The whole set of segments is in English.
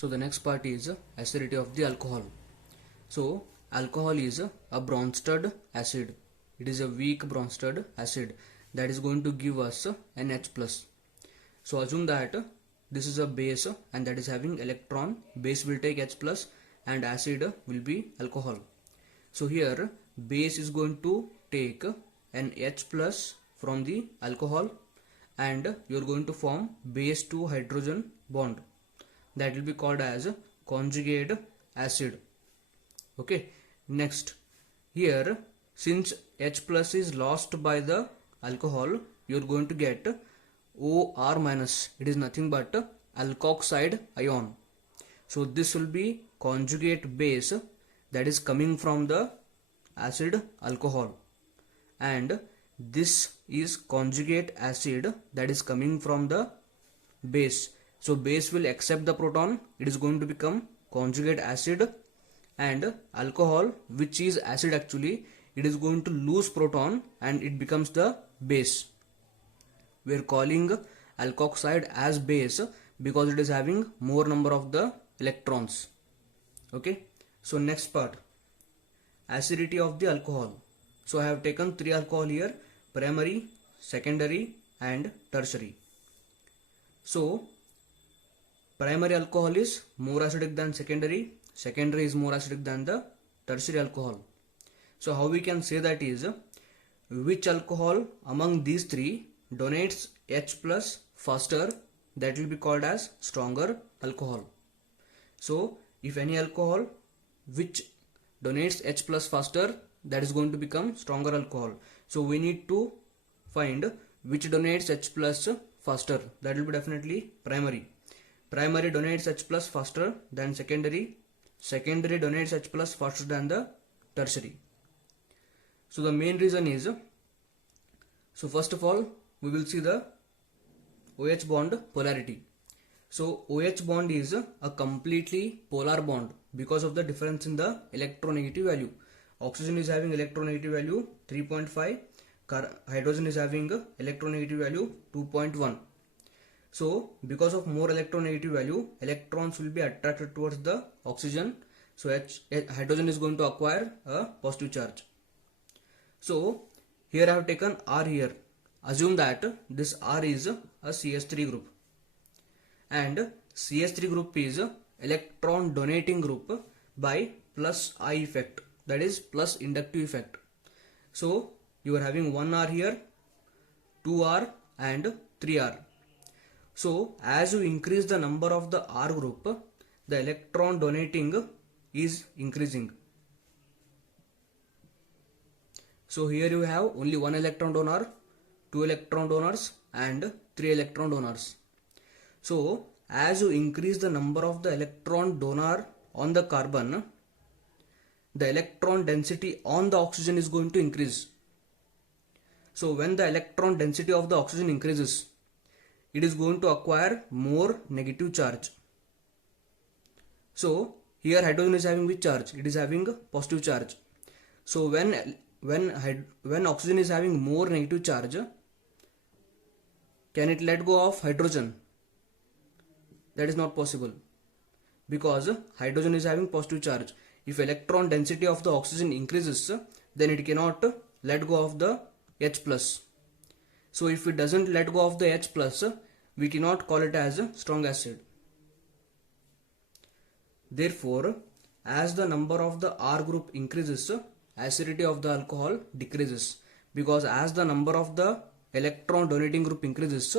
So the next part is acidity of the alcohol. So alcohol is a Bronsted acid. It is a weak Bronsted acid that is going to give us an H plus. So assume that this is a base and that is having electron. Base will take H plus and acid will be alcohol. So here base is going to take an H plus from the alcohol and you are going to form base to hydrogen bond. That will be called as conjugate acid. Okay, next here since H plus is lost by the alcohol, you are going to get OR minus. It is nothing but alkoxide ion. So this will be conjugate base that is coming from the acid alcohol, and this is conjugate acid that is coming from the base. So base will accept the proton, it is going to become conjugate acid, and alcohol, which is acid actually, it is going to lose proton and it becomes the base. We are calling alkoxide as base because it is having more number of the electrons. Okay, so next part, acidity of the alcohol. So I have taken 3 alcohol here: primary, secondary and tertiary. So primary alcohol is more acidic than secondary, secondary is more acidic than the tertiary alcohol. So how we can say that is, which alcohol among these 3 donates H plus faster, that will be called as stronger alcohol. So if any alcohol which donates H plus faster, that is going to become stronger alcohol. So we need to find which donates H plus faster. That will be definitely primary. Primary donates H plus faster than secondary. Secondary donates H plus faster than the tertiary. So the main reason is, so first of all we will see the OH bond polarity. So OH bond is a completely polar bond because of the difference in the electronegative value. Oxygen is having electronegative value 3.5, hydrogen is having electronegative value 2.1. So because of more electronegative value, electrons will be attracted towards the oxygen. So hydrogen is going to acquire a positive charge. So here I have taken R here. Assume that this R is a CH3 group, and CH3 group is electron donating group by plus I effect, that is plus inductive effect. So you are having 1R here, 2R and 3R. So as you increase the number of the R group, the electron donating is increasing. So here you have only 1 electron donor, 2 electron donors and 3 electron donors. So as you increase the number of the electron donor on the carbon, the electron density on the oxygen is going to increase. So when the electron density of the oxygen increases, it is going to acquire more negative charge. So here hydrogen is having which charge? It is having positive charge. So when oxygen is having more negative charge, can it let go of hydrogen? That is not possible because hydrogen is having positive charge. If electron density of the oxygen increases, then it cannot let go of the H plus. So if it doesn't let go of the H plus, we cannot call it as a strong acid. Therefore, as the number of the R group increases, acidity of the alcohol decreases, because as the number of the electron donating group increases,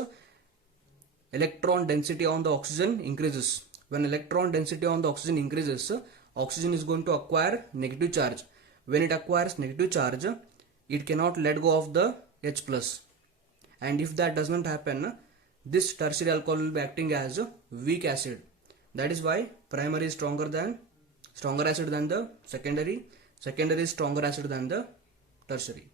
electron density on the oxygen increases. When electron density on the oxygen increases, oxygen is going to acquire negative charge. When it acquires negative charge, it cannot let go of the H plus. And if that does not happen, this tertiary alcohol will be acting as a weak acid. That is why primary is stronger acid than the secondary, secondary is stronger acid than the tertiary.